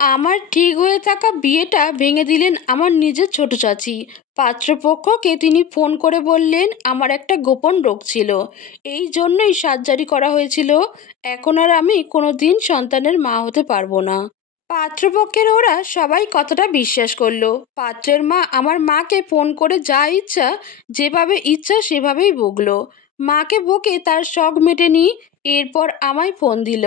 আমার ঠিক হয়ে থাকা বিয়েটা ভেঙে দিলেন আমার নিজের ছোট চাচি। পাত্রপক্ষকে তিনি ফোন করে বললেন আমার একটা গোপন রোগ ছিল, এই জন্যই সার্জারি করা হয়েছিল। এখন আর আমি কোনোদিন সন্তানের মা হতে পারবো না। পাত্রপক্ষের ওরা সবাই কতটা বিশ্বাস করলো। পাত্রের মা আমার মাকে ফোন করে যা ইচ্ছা, যেভাবে ইচ্ছা সেভাবেই বকলো। মাকে বকে তার শখ মেটেনি। এরপর আমায় ফোন দিল।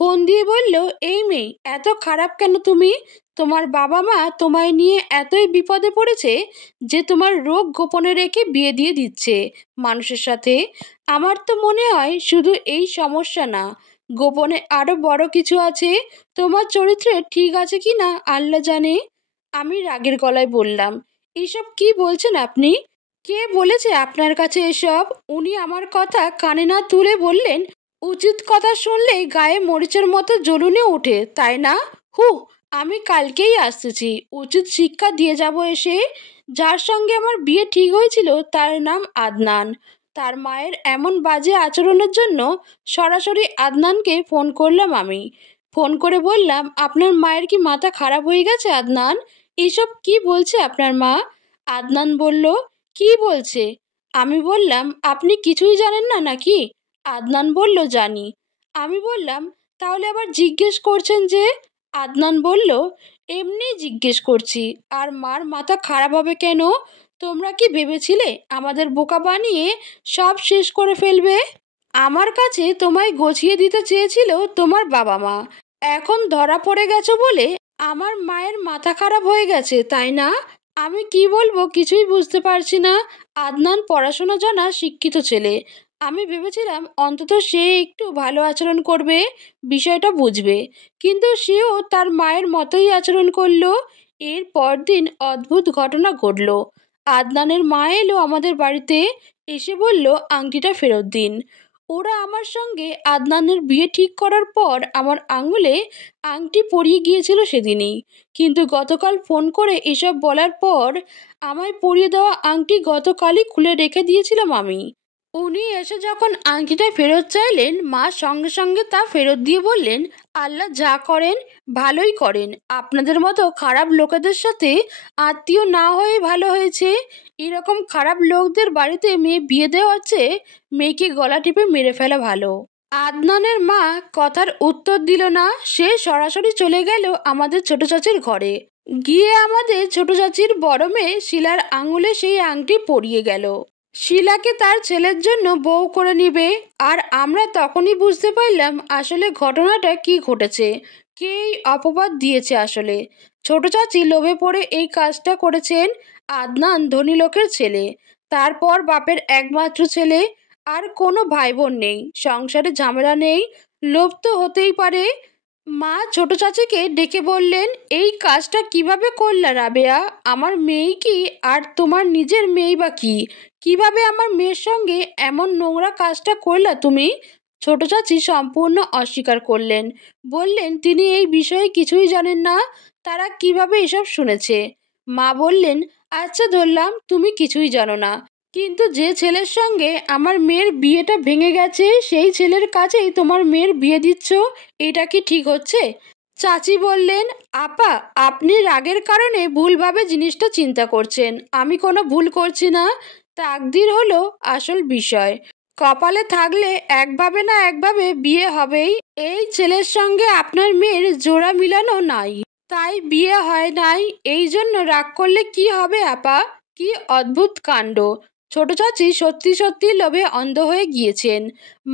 ফোন দিয়ে বলল, এই মেয়ে, এত খারাপ কেন তুমি? তোমার বাবা মা তোমায় নিয়ে এতই বিপদে পড়েছে যে তোমার রোগ গোপনে রেখে বিয়ে দিয়ে দিচ্ছে মানুষের সাথে। আমার তো মনে হয় শুধু এই সমস্যা না, গোপনে আরো বড় কিছু আছে। তোমার চরিত্রে ঠিক আছে কি না আল্লাহ জানে। আমি রাগের গলায় বললাম, এসব কি বলছেন আপনি? কে বলেছে আপনার কাছে এসব? উনি আমার কথা কানে না তুলে বললেন, উচিত কথা শুনলেই গায়ে মরিচের মতো জ্বলুনে ওঠে, তাই না? হু, আমি কালকেই আসতেছি, উচিত শিক্ষা দিয়ে যাব এসে। যার সঙ্গে আমার বিয়ে ঠিক হয়েছিল তার নাম আদনান। তার মায়ের এমন বাজে আচরণের জন্য সরাসরি আদনানকে ফোন করলাম আমি। ফোন করে বললাম, আপনার মায়ের কি মাথা খারাপ হয়ে গেছে আদনান? এসব কি বলছে আপনার মা? আদনান বলল, কি বলছে? আমি বললাম, আপনি কিছুই জানেন না নাকি? আদনান বলল, জানি। আমি বললাম, তাহলে আবার জিজ্ঞেস করছেন যে? আদনান বলল, এমনি জিজ্ঞেস করছি। আর মার মাথা খারাপ হবে কেন? তোমরা কি ভেবেছিলে আমাদের বোকা বানিয়ে সব শেষ করে ফেলবে? আমার কাছে তোমায় গছিয়ে দিতে চেয়েছিল তোমার বাবা মা। এখন ধরা পড়ে গেছো বলে আমার মায়ের মাথা খারাপ হয়ে গেছে, তাই না? আমি কি বলবো কিছুই বুঝতে পারছি না। আদনান পড়াশোনা জানা শিক্ষিত ছেলে। আমি ভেবেছিলাম অন্তত সে একটু ভালো আচরণ করবে, বিষয়টা বুঝবে। কিন্তু সেও তার মায়ের মতোই আচরণ করলো। এর পরদিন অদ্ভুত ঘটনা ঘটল। আদনানের মা এলো আমাদের বাড়িতে, এসে বলল, আংটিটা ফেরত দিন। ওরা আমার সঙ্গে আদনানের বিয়ে ঠিক করার পর আমার আঙুলে আংটি পরিয়ে গিয়েছিল সেদিনই। কিন্তু গতকাল ফোন করে এসব বলার পর আমায় পরিয়ে দেওয়া আংটি গতকালই খুলে রেখে দিয়েছিলাম আমি। উনি এসে যখন আংটিটা ফেরত চাইলেন, মা সঙ্গে সঙ্গে তা ফেরত দিয়ে বললেন, আল্লাহ যা করেন ভালোই করেন। আপনাদের মতো খারাপ লোকেদের সাথে আত্মীয় না হয়ে ভালো হয়েছে। এরকম খারাপ লোকদের বাড়িতে মেয়ে বিয়ে দেওয়া হচ্ছে, মেয়েকে গলা টিপে মেরে ফেলা ভালো। আদনানের মা কথার উত্তর দিল না। সে সরাসরি চলে গেল আমাদের ছোট চাচির ঘরে। গিয়ে আমাদের ছোট চাচির বড় মেয়ে শিলার আঙুলে সেই আংটি পরিয়ে গেল। শিলাকে তার ছেলের জন্য বউ করে নিবে। আর আমরা তখনই বুঝতে পারলাম আসলে ঘটনাটা কি ঘটেছে, কে এই অপবাদ দিয়েছে আসলে। ছোট চাচি লোভে পড়ে এই কাজটা করেছেন। আদনান ধনী লোকের ছেলে, তারপর বাপের একমাত্র ছেলে, আর কোনো ভাই বোন নেই, সংসারে ঝামেলা নেই, লোভ তো হতেই পারে। মা ছোট চাচিকে ডেকে বললেন, এই কাজটা কিভাবে করলা রাবেয়া? আমার মেয়ে কি আর তোমার নিজের মেয়ে বা কি? কিভাবে আমার মেয়ের সঙ্গে এমন নোংরা কাজটা করলা তুমি? ছোট চাচি সম্পূর্ণ অস্বীকার করলেন। বললেন তিনি এই বিষয়ে কিছুই জানেন না, তারা কিভাবে এসব শুনেছে। মা বললেন, আচ্ছা ধরলাম তুমি কিছুই জানো না, কিন্তু যে ছেলের সঙ্গে আমার মেয়ের বিয়েটা ভেঙে গেছে সেই ছেলের কাছেই তোমার মেয়ের বিয়ে দিচ্ছ, এটা কি ঠিক হচ্ছে? চাচি বললেন, আপা, আপনি রাগের কারণে ভুলভাবে জিনিসটা চিন্তা করছেন। আমি কোনো ভুল করছি না। তাকদির হলো আসল বিষয়। কপালে থাকলে একভাবে না একভাবে বিয়ে হবেই। এই ছেলের সঙ্গে আপনার মেয়ের জোড়া মিলানো নাই, তাই বিয়ে হয় নাই। এই জন্য রাগ করলে কি হবে আপা? কি অদ্ভুত কাণ্ড! ছোট চাচি সত্যি সত্যি লোভে অন্ধ হয়ে গিয়েছেন।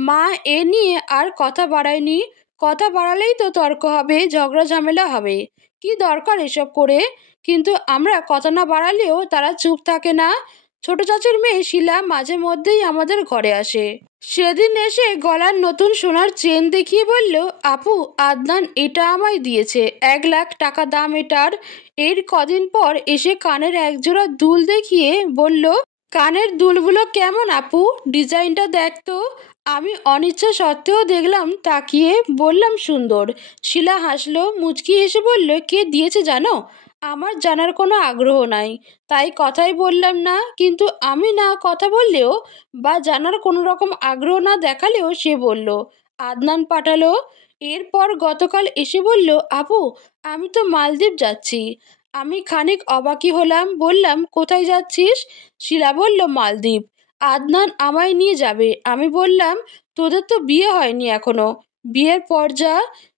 মা এ নিয়ে আর কথা বাড়ায়নি। কথা বাড়ালেই তো তর্ক হবে, ঝগড়া ঝামেলা হবে। কি দরকার এসব করে? কিন্তু আমরা কথা না বাড়ালেও তারা চুপ থাকে না। ছোট চাচির মেয়ে শিলা মাঝে মধ্যেই আমাদের ঘরে আসে। সেদিন এসে গলার নতুন সোনার চেন দেখিয়ে বলল, আপু, আদনান এটা আমায় দিয়েছে, 1,00,000 টাকা দাম এটার। এর কদিন পর এসে কানের একজোড়া দুল দেখিয়ে বলল, কানের দুলগুলো কেমন আপু? ডিজাইনটা দেখ তো। আমি অনিচ্ছা সত্ত্বেও দেখলাম, তাকিয়ে বললাম, সুন্দর। শিলা হাসলো, মুচকি হেসে বলল, কে দিয়েছে জানো? আমার জানার কোনো আগ্রহ নাই, তাই কথাই বললাম না। কিন্তু আমি না কথা বললেও বা জানার কোনো রকম আগ্রহ না দেখালেও সে বলল, আদনান পাঠালো। এরপর গতকাল এসে বলল, আপু, আমি তো মালদ্বীপ যাচ্ছি। আমি খানিক অবাকই হলাম, বললাম কোথায় যাচ্ছিস? শিলা বলল মালদ্বীপ। আদনান আমায় নিয়ে যাবে। আমি বললাম তোদের তো বিয়ে হয়নি এখনো, বিয়ের পর যা।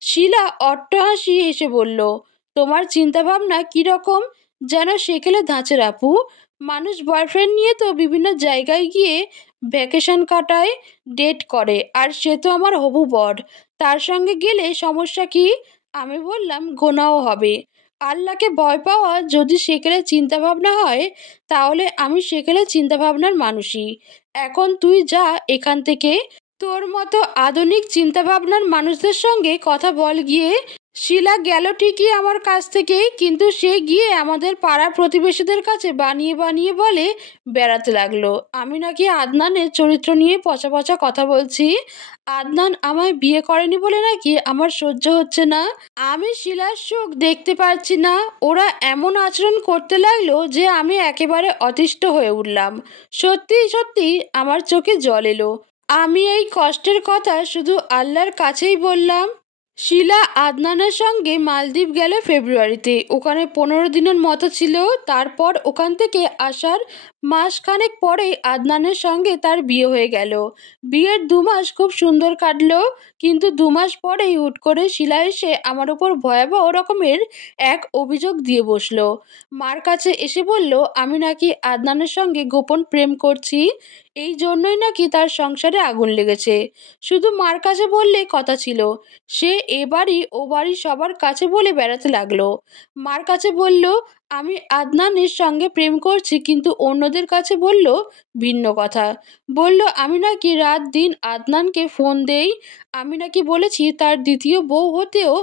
শিলা অট্টহাসি এসে বলল, তোমার চিন্তাভাবনা কীরকম যেন সেকেলে ধাঁচের আপু। মানুষ বয়ফ্রেন্ড নিয়ে তো বিভিন্ন জায়গায় গিয়ে ভ্যাকেশন কাটায়, ডেট করে, আর সে তো আমার হবু বর, তার সঙ্গে গেলে সমস্যা কি? আমি বললাম গোনাও হবে। আল্লাহকে ভয় পাওয়া যদি সেকেলে চিন্তাভাবনা হয়, তাহলে আমি সেকেলে চিন্তাভাবনার মানুষই। এখন তুই যা এখান থেকে, তোর মতো আধুনিক চিন্তাভাবনার মানুষদের সঙ্গে কথা বল গিয়ে। শিলা গেল ঠিকই আমার কাছ থেকে, কিন্তু সে গিয়ে আমাদের পাড়ার প্রতিবেশীদের কাছে বানিয়ে বানিয়ে বলে বেড়াতে লাগলো আমি নাকি আদনানের চরিত্র নিয়ে পচা পচা কথা বলছি। আদনান আমায় বিয়ে করেনি বলে নাকি আমার সহ্য হচ্ছে না। আমি শিলার সুখ দেখতে পারছি না। ওরা এমন আচরণ করতে লাগলো যে আমি একেবারে অতিষ্ঠ হয়ে উঠলাম। সত্যি সত্যি আমার চোখে জল এলো। আমি এই কষ্টের কথা শুধু আল্লাহর কাছেই বললাম। শিলা আদনানের সঙ্গে মালদ্বীপ গেল ফেব্রুয়ারিতে। ওখানে 15 দিনের মতো ছিল। তারপর ওখান থেকে আসার মাসখানেক পরেই আদনানের সঙ্গে তার বিয়ে হয়ে গেল। বিয়ের 2 মাস খুব সুন্দর কাটলো, কিন্তু 2 মাস পরেই হুট করে শিলা এসে আমার উপর ভয়াবহ রকমের এক অভিযোগ দিয়ে বসলো। মার কাছে এসে বলল আমি নাকি আদনানের সঙ্গে গোপন প্রেম করছি, এই জন্যই নাকি তার সংসারে আগুন লেগেছে। শুধু মার কাছে বললে কথা ছিল, সে এ বাড়ি ও বাড়ি সবার কাছে বলে বেড়াতে লাগলো। মার কাছে বলল আমি আদনানের সঙ্গে প্রেম করছি, কিন্তু অন্যদের কাছে বলল ভিন্ন কথা। বলল আমি নাকি রাত দিন আদনানকে ফোন দেই, আমি নাকি বলেছি তার দ্বিতীয় বউ হতেও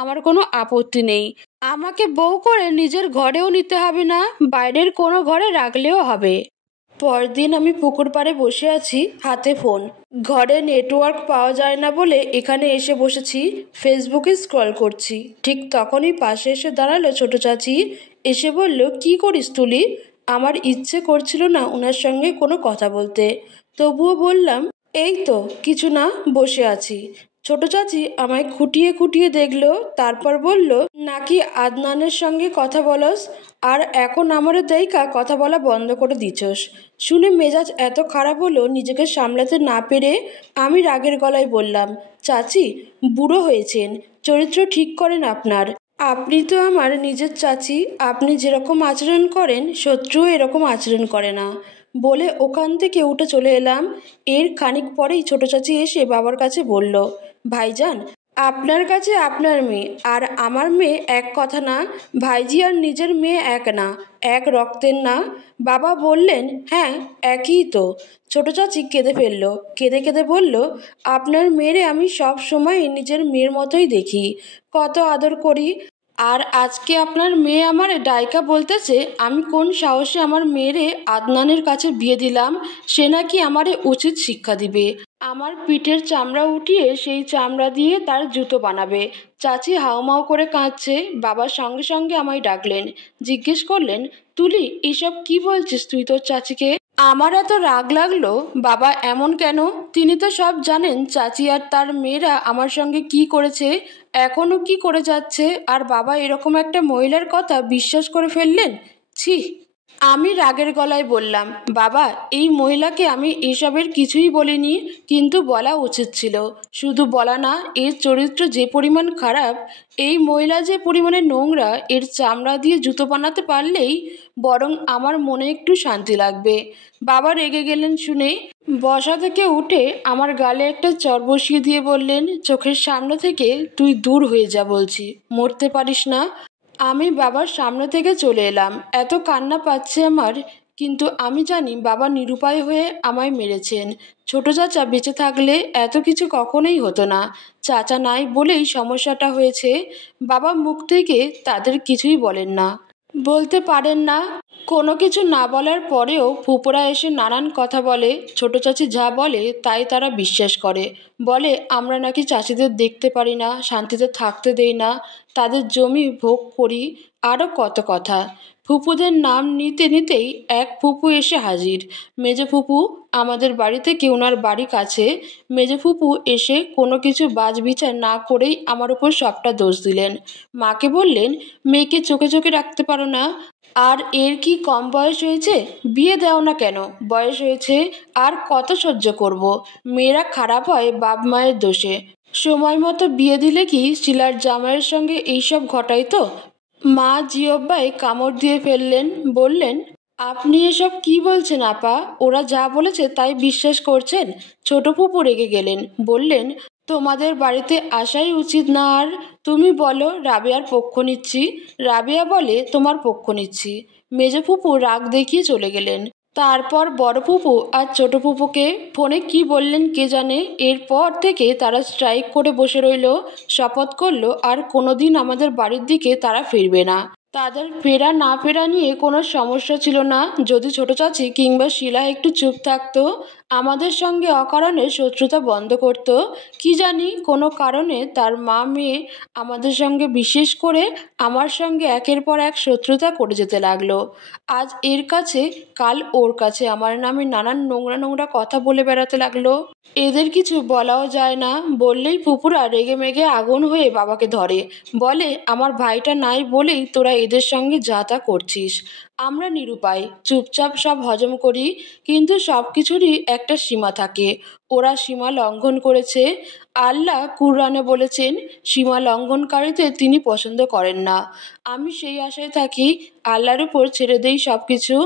আমার কোনো আপত্তি নেই, আমাকে বউ করে নিজের ঘরেও নিতে হবে না, বাইরের কোনো ঘরে রাখলেও হবে। পরদিন আমি পুকুর পাড়ে বসে আছি, হাতে ফোন। ঘরে নেটওয়ার্ক পাওয়া যায় না বলে এখানে এসে বসেছি, ফেসবুকে স্ক্রল করছি। ঠিক তখনই পাশে এসে দাঁড়ালো ছোট চাচি। এসে বলল কি করিস তুলি? আমার ইচ্ছে করছিল না ওনার সঙ্গে কোনো কথা বলতে, তবুও বললাম এই তো কিছু না, বসে আছি। ছোট চাচি আমায় খুঁটিয়ে খুঁটিয়ে দেখলো, তারপর বলল নাকি আদনানের সঙ্গে কথা বলস, আর এখন আমারে দেইকা কথা বলা বন্ধ করে দিছস। শুনে মেজাজ এত খারাপ হলো নিজেকে সামলাতে না পেরে আমি রাগের গলায় বললাম, চাচি বুড়ো হয়েছেন, চরিত্র ঠিক করেন আপনার। আপনি তো আমার নিজের চাচি, আপনি যেরকম আচরণ করেন শত্রুও এরকম আচরণ করে না। বলে ওখান থেকে উঠে চলে এলাম। এর খানিক পরেই ছোট চাচি এসে বাবার কাছে বলল, ভাইজান আপনার কাছে আপনার মেয়ে আর আমার মেয়ে এক কথা না, ভাইজি আর নিজের মেয়ে এক না, এক রক্তের না। বাবা বললেন হ্যাঁ একই তো। ছোট চাচি কেঁদে ফেললো, কেঁদে কেঁদে বলল আপনার মেয়েরে আমি সব সময় নিজের মেয়ের মতোই দেখি, কত আদর করি, আর আজকে আপনার মেয়ে আমার ডাইকা বলতেছে আমি কোন সাহসে আমার মেয়েরে আদনানের কাছে বিয়ে দিলাম, সে নাকি আমারে উচিত শিক্ষা দিবে, আমার পিঠের চামড়া উঠিয়ে সেই চামড়া দিয়ে তার জুতো বানাবে। চাচি হাউমাউ করে কাঁদছে। বাবার সঙ্গে সঙ্গে আমায় ডাকলেন, জিজ্ঞেস করলেন তুলি এইসব কি বলছিস তুই তোর চাচিকে? আমার এত রাগ লাগলো, বাবা এমন কেন? তিনি তো সব জানেন চাচি আর তার মেয়েরা আমার সঙ্গে কি করেছে, এখনও কি করে যাচ্ছে, আর বাবা এরকম একটা মহিলার কথা বিশ্বাস করে ফেললেন। ছি। আমি রাগের গলায় বললাম, বাবা এই মহিলাকে আমি এসবের কিছুই বলিনি, কিন্তু বলা উচিত ছিল। শুধু বলা না, এর চরিত্র যে পরিমাণ খারাপ, এই মহিলা যে পরিমাণে নোংরা, এর চামড়া দিয়ে জুতো বানাতে পারলেই বরং আমার মনে একটু শান্তি লাগবে। বাবা রেগে গেলেন শুনে। বসা থেকে উঠে আমার গালে একটা চর বসিয়ে দিয়ে বললেন, চোখের সামনে থেকে তুই দূর হয়ে যা বলছি, মরতে পারিস না। আমি বাবার সামনে থেকে চলে এলাম। এত কান্না পাচ্ছে আমার, কিন্তু আমি জানি বাবা নিরুপায় হয়ে আমায় মেরেছেন। ছোট চাচা বেঁচে থাকলে এত কিছু কখনোই হতো না, চাচা নাই বলেই সমস্যাটা হয়েছে। বাবা মুখ থেকে তাদের কিছুই বলেন না, বলতে পারেন না। কোনো কিছু না বলার পরেও ফুপোরা এসে নানান কথা বলে। ছোট চাচি যা বলে তাই তারা বিশ্বাস করে। বলে আমরা নাকি চাচিদের দেখতে পারি না, শান্তিতে থাকতে দেই না, তাদের জমি ভোগ করি, আরও কত কথা। ফুপুদের নাম নিতে নিতেই এক ফুপু এসে হাজির। মেজো ফুপু, আমাদের বাড়ি থেকে ওনার বাড়ি কাছে। মেজো ফুপু এসে কোনো কিছু বাছবিচার না করেই আমার উপর সবটা দোষ দিলেন। মাকে বললেন, মেয়েকে চোখে চোখে রাখতে পারো না? আর এর কি কম বয়স হয়েছে? বিয়ে দাও না কেন? বয়স হয়েছে, আর কত সহ্য করব? মেয়েরা খারাপ হয় বাপ মায়ের দোষে। সময় মতো বিয়ে দিলে কি শিলার জামাইয়ের সঙ্গে এইসব ঘটাই তো? মা জিহ্বায় কামড় দিয়ে ফেললেন, বললেন, আপনি এসব কি বলছেন আপা? ওরা যা বলেছে তাই বিশ্বাস করছেন? ছোট ফুপু রেগে গেলেন, বললেন, তোমাদের বাড়িতে আসাই উচিত না। আর তুমি বলো রাবেয়ার পক্ষ নিচ্ছি, রাবেয়া বলে তোমার পক্ষ নিচ্ছি। মেজো ফুপু রাগ দেখিয়ে চলে গেলেন। তারপর বড় ফুপু আর ছোট ফুপুকে ফোনে কি বললেন কে জানে। এরপর থেকে তারা স্ট্রাইক করে বসে রইল, শপথ করলো আর কোনোদিন আমাদের বাড়ির দিকে তারা ফিরবে না। তাদের ফেরা না ফেরা নিয়ে কোনো সমস্যা ছিল না, যদি ছোট চাচি কিংবা শিলা একটু চুপ থাকতো, আমাদের সঙ্গে অকারণে শত্রুতা বন্ধ করত। কি জানি কোনো কারণে তার মা মেয়ে আমাদের সঙ্গে, বিশেষ করে আমার সঙ্গে একের পর এক শত্রুতা করে যেতে লাগলো। আজ এর কাছে, কাল ওর কাছে আমার নামে নানান নোংরা নোংরা কথা বলে বেড়াতে লাগলো। এদের কিছু বলাও যায় না, বললেই ফুপুরা রেগে মেগে আগুন হয়ে বাবাকে ধরে, বলে আমার ভাইটা নাই বলেই তোরা এদের সঙ্গে যা তা করছিস। আমরা নিরুপায় চুপচাপ সব হজম করি, কিন্তু সব কিছুরই একটা সীমা থাকে। ওরা সীমা লঙ্ঘন করেছে। আল্লাহ কুরআনে বলেছেন, সীমা লঙ্ঘনকারীদের তিনি পছন্দ করেন না। আমি সেই আশায় থাকি, আল্লাহর উপর ছেড়ে দেই সব কিছু।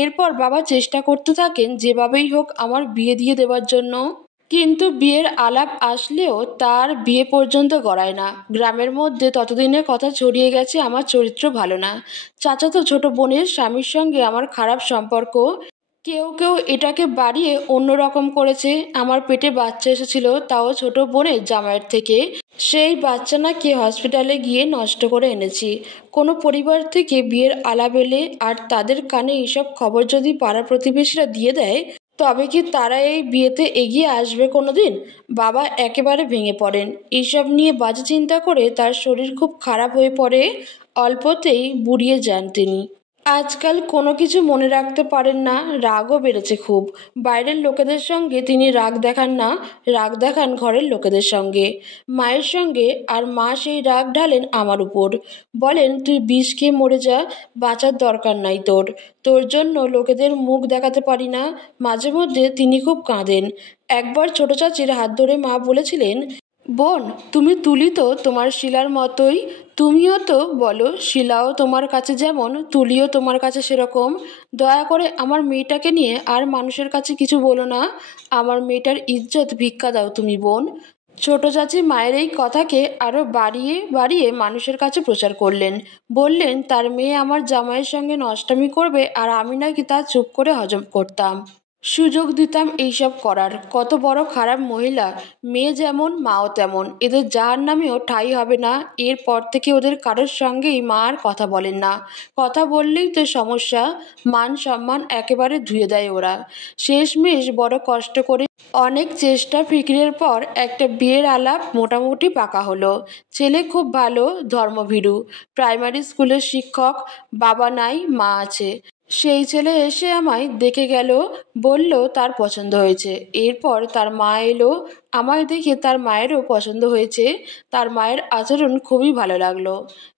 এরপর বাবা চেষ্টা করতে থাকেন যেভাবেই হোক আমার বিয়ে দিয়ে দেওয়ার জন্য, কিন্তু বিয়ের আলাপ আসলেও তার বিয়ে পর্যন্ত গড়ায় না। গ্রামের মধ্যে ততদিনের কথা ছড়িয়ে গেছে আমার চরিত্র ভালো না, চাচাতো ছোট বোনের স্বামীর সঙ্গে আমার খারাপ সম্পর্ক। কেউ কেউ এটাকে বাড়িয়ে অন্য রকম করেছে। আমার পেটে বাচ্চা এসেছিল, তাও ছোট বোনের জামাইয়ের থেকে। সেই বাচ্চা নাকি হসপিটালে গিয়ে নষ্ট করে এনেছি। কোনো পরিবার থেকে বিয়ের আলাপ এলে আর তাদের কানে এইসব খবর যদি পাড়া প্রতিবেশীরা দিয়ে দেয়, তবে কি তারা এই বিয়েতে এগিয়ে আসবে কোনো দিন? বাবা একেবারে ভেঙে পড়েন। এইসব নিয়ে বাজে চিন্তা করে তার শরীর খুব খারাপ হয়ে পড়ে, অল্পতেই বুড়িয়ে যান তিনি। আজকাল কোনো কিছু মনে রাখতে পারেন না, রাগও বেড়েছে খুব। বাইরের লোকেদের সঙ্গে তিনি রাগ দেখান না, রাগ দেখান ঘরের লোকেদের সঙ্গে, মায়ের সঙ্গে। আর মা সেই রাগ ঢালেন আমার উপর, বলেন তুই বিষ খেয়ে মরে যা, বাঁচার দরকার নাই তোর। তোর জন্য লোকেদের মুখ দেখাতে পারি না। মাঝে মধ্যে তিনি খুব কাঁদেন। একবার ছোট চাচির হাত ধরে মা বলেছিলেন, বোন, তুমি তুলি তো তোমার শিলার মতোই, তুমিও তো বলো শিলাও তোমার কাছে যেমন, তুলিও তোমার কাছে সেরকম। দয়া করে আমার মেয়েটাকে নিয়ে আর মানুষের কাছে কিছু বলো না। আমার মেয়েটার ইজ্জত ভিক্ষা দাও তুমি, বোন। ছোট চাচি মায়ের এই কথাকে আরও বাড়িয়ে বাড়িয়ে মানুষের কাছে প্রচার করলেন। বললেন তার মেয়ে আমার জামাইয়ের সঙ্গে নষ্টামি করবে আর আমি নাকি তা চুপ করে হজম করতাম, সুযোগ দিতাম এইসব করার। কত বড় খারাপ মহিলা! মেয়ে যেমন মাও তেমন। এদের যার নামেও ঠাঁই হবে না। এরপর থেকে ওদের কারোর সঙ্গেই মা আর কথা বলেন না। কথা বললেই তো সমস্যা, মান সম্মান একেবারে ধুয়ে দেয় ওরা। শেষমেশ বড় কষ্ট করে অনেক চেষ্টা ফিকিরের পর একটা বিয়ের আলাপ মোটামুটি পাকা হলো। ছেলে খুব ভালো, ধর্মভীরু, প্রাইমারি স্কুলের শিক্ষক, বাবা নাই মা আছে। সেই ছেলে এসে আমায় দেখে গেল, বলল তার পছন্দ হয়েছে। এরপর তার মা এলো, আমায় দেখে তার মায়েরও পছন্দ হয়েছে। তার মায়ের আচরণ খুবই ভালো লাগলো।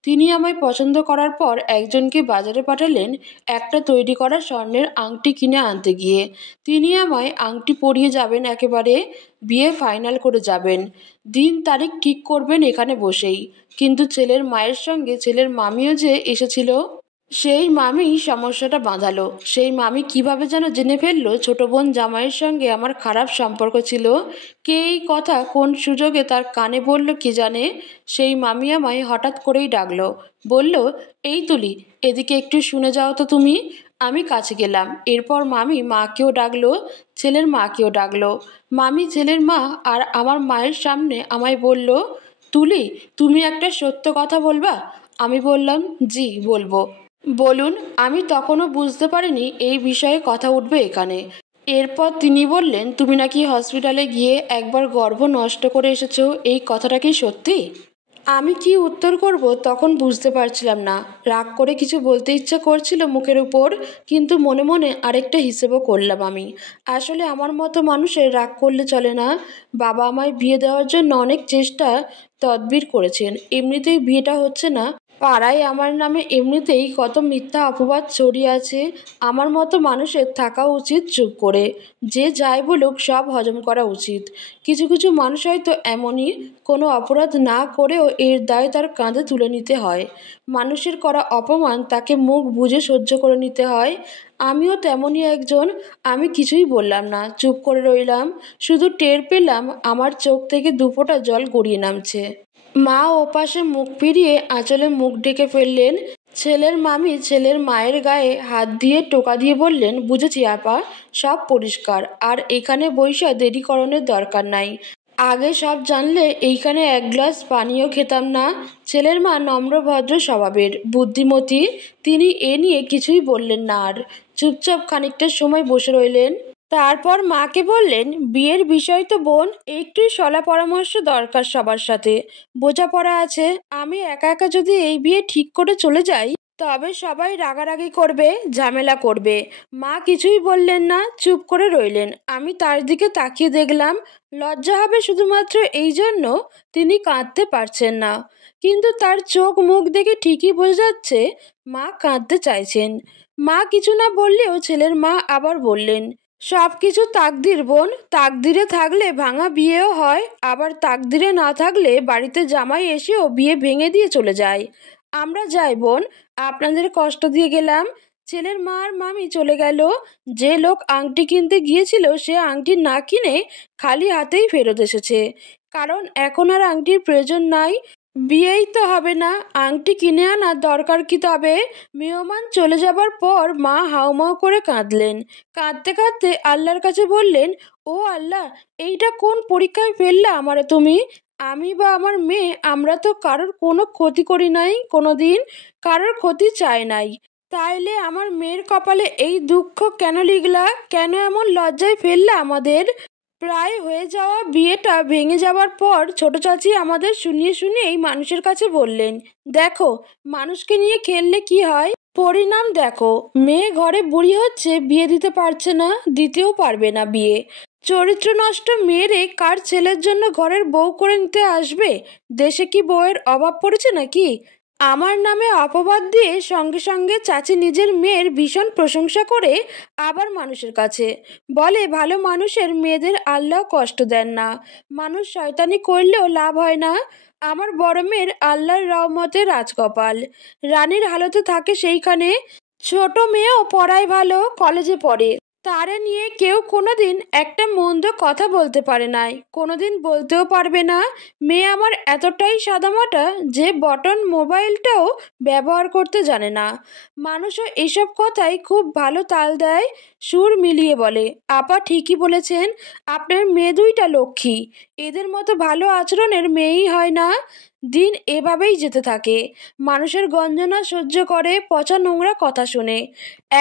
তিনি আমায় পছন্দ করার পর একজনকে বাজারে পাঠালেন একটা তৈরি করা স্বর্ণের আংটি কিনে আনতে গিয়ে। তিনি আমায় আংটি পরিয়ে যাবেন, একেবারে বিয়ে ফাইনাল করে যাবেন। দিন তারিখ ঠিক করবেন এখানে বসেই। কিন্তু ছেলের মায়ের সঙ্গে ছেলের মামিও যে এসেছিল, সেই মামি সমস্যাটা বাঁধালো। সেই মামি কিভাবে যেন জেনে ফেললো ছোট বোন জামাইয়ের সঙ্গে আমার খারাপ সম্পর্ক ছিল। কে এই কথা কোন সুযোগে তার কানে বলল কি জানে। সেই মামি আমায় হঠাৎ করেই ডাকলো, বলল, এই তুলি, এদিকে একটু শুনে যাও তো তুমি। আমি কাছে গেলাম। এরপর মামি মাকেও ডাকলো, ছেলের মাকেও ডাকলো। মামি ছেলের মা আর আমার মায়ের সামনে আমায় বলল, তুলি, তুমি একটা সত্য কথা বলবা? আমি বললাম, জি বলবো। বলুন। আমি তখনও বুঝতে পারিনি এই বিষয়ে কথা উঠবে এখানে। এরপর তিনি বললেন, তুমি নাকি হসপিটালে গিয়ে একবার গর্ভ নষ্ট করে এসেছো, এই কথাটা কি সত্যি? আমি কি উত্তর করব তখন বুঝতে পারছিলাম না। রাগ করে কিছু বলতে ইচ্ছা করছিল মুখের উপর, কিন্তু মনে মনে আরেকটা হিসেবও করলাম আমি। আসলে আমার মতো মানুষের রাগ করলে চলে না। বাবা আমায় বিয়ে দেওয়ার জন্য অনেক চেষ্টা তদবির করেছেন, এমনিতেই বিয়েটা হচ্ছে না। পাড়ায় আমার নামে এমনিতেই কত মিথ্যা অপবাদ ছড়িয়ে আছে। আমার মতো মানুষের থাকা উচিত চুপ করে, যে যাই বলুক সব হজম করা উচিত। কিছু কিছু মানুষ হয়তো এমনই, কোনো অপরাধ না করেও এর দায় তার কাঁধে তুলে নিতে হয়। মানুষের করা অপমান তাকে মুখ বুজে সহ্য করে নিতে হয়। আমিও তেমনই একজন। আমি কিছুই বললাম না, চুপ করে রইলাম। শুধু টের পেলাম আমার চোখ থেকে দুফোঁটা জল গড়িয়ে নামছে। মা ওপাশে মুখ ফিরিয়ে আঁচলে মুখ ঢেকে ফেললেন। ছেলের মামি ছেলের মায়ের গায়ে হাত দিয়ে টোকা দিয়ে বললেন, বুঝেছি আপা, সব পরিষ্কার, আর এখানে বইসা দেরি করণের দরকার নাই। আগে সব জানলে এইখানে এক গ্লাস পানিও খেতাম না। ছেলের মা নম্র ভদ্র স্বভাবের, বুদ্ধিমতী। তিনি এ নিয়ে কিছুই বললেন না, আর চুপচাপ খানিকটা সময় বসে রইলেন। তারপর মাকে বললেন, বিয়ের বিষয় তো বোন, একটুই সলা পরামর্শ দরকার সবার সাথে। বোঝাপড়া আছে। আমি একা একা যদি এই বিয়ে ঠিক করে চলে যাই, তবে সবাই রাগারাগি করবে, ঝামেলা করবে। মা কিছুই বললেন না, চুপ করে রইলেন। আমি তার দিকে তাকিয়ে দেখলাম। লজ্জা হবে শুধুমাত্র এই জন্য তিনি কাঁদতে পারছেন না, কিন্তু তার চোখ মুখ দেখে ঠিকই বোঝা যাচ্ছে মা কাঁদতে চাইছেন। মা কিছু না বললেও ছেলের মা আবার বললেন, সব কিছু তাকদির বোন, তাকদিরে থাকলে ভাঙা বিয়েও হয়, আবার তাকদিরে না থাকলে বাড়িতে জামাই এসেও বিয়ে ভেঙে দিয়ে চলে যায়। আমরা যাই বোন, আপনাদের কষ্ট দিয়ে গেলাম। ছেলের মা আর মামি চলে গেল। যে লোক আংটি কিনতে গিয়েছিল সে আংটি না কিনে খালি হাতেই ফেরত এসেছে, কারণ এখন আর আংটির প্রয়োজন নাই। বিয়েই তো হবে না, আংটি কিনে আনা দরকার কি তবে? মেহমান চলে যাবার পর মা হাউমাউ করে কাঁদলেন। কাঁদতে কাঁদতে আল্লাহর কাছে বললেন, ও আল্লাহ, এইটা কোন পরীক্ষায় ফেললা আমারে তুমি? আমি বা আমার মেয়ে, আমরা তো কারোর কোনো ক্ষতি করি নাই কোনো দিন, কারোর ক্ষতি চাই নাই। তাইলে আমার মেয়ের কপালে এই দুঃখ কেন লিখলা? কেন এমন লজ্জায় ফেললা আমাদের? প্রায় হয়ে যাওয়া বিয়েটা ভেঙে যাওয়ার পর ছোট চাচি আমাদের শুনিয়ে শুনিয়েই মানুষের কাছে বললেন, দেখো, মানুষকে নিয়ে খেললে কি হয়, পরিণাম দেখো। মেয়ে ঘরে বুড়ি হচ্ছে, বিয়ে দিতে পারছে না, দিতেও পারবে না বিয়ে। চরিত্র নষ্ট মেয়েরে কার ছেলের জন্য ঘরের বউ করে নিতে আসবে? দেশে কি বউয়ের অভাব পড়েছে নাকি? আমার নামে অপবাদ দিয়ে সঙ্গে সঙ্গে চাচি নিজের মেয়ের ভীষণ প্রশংসা করে আবার মানুষের কাছে বলে, ভালো মানুষের মেয়েদের আল্লাহ কষ্ট দেন না, মানুষ শয়তানি করলেও লাভ হয় না। আমার বড় মেয়ের আল্লাহর রহমতে রাজকপাল, রানীর হালতে থাকে সেইখানে। ছোট মেয়েও পড়ায় ভালো, কলেজে পড়ে। তারে নিয়ে কেউ কোনোদিন একটা মন্দ কথা বলতে পারে নাই, কোনোদিন বলতেও পারবে না। মেয়ে আমার এতটাই সাদামাটা যে বটন মোবাইলটাও ব্যবহার করতে জানে না। মানুষও এসব কথাই খুব ভালো তাল দেয়, সুর মিলিয়ে বলে, আপা ঠিকই বলেছেন, আপনার মেয়ে দুইটা লক্ষ্মী, এদের মতো ভালো আচরণের মেয়েই হয় না। দিন এভাবেই যেতে থাকে, মানুষের গঞ্জনা সহ্য করে, পচা নোংরা কথা শুনে।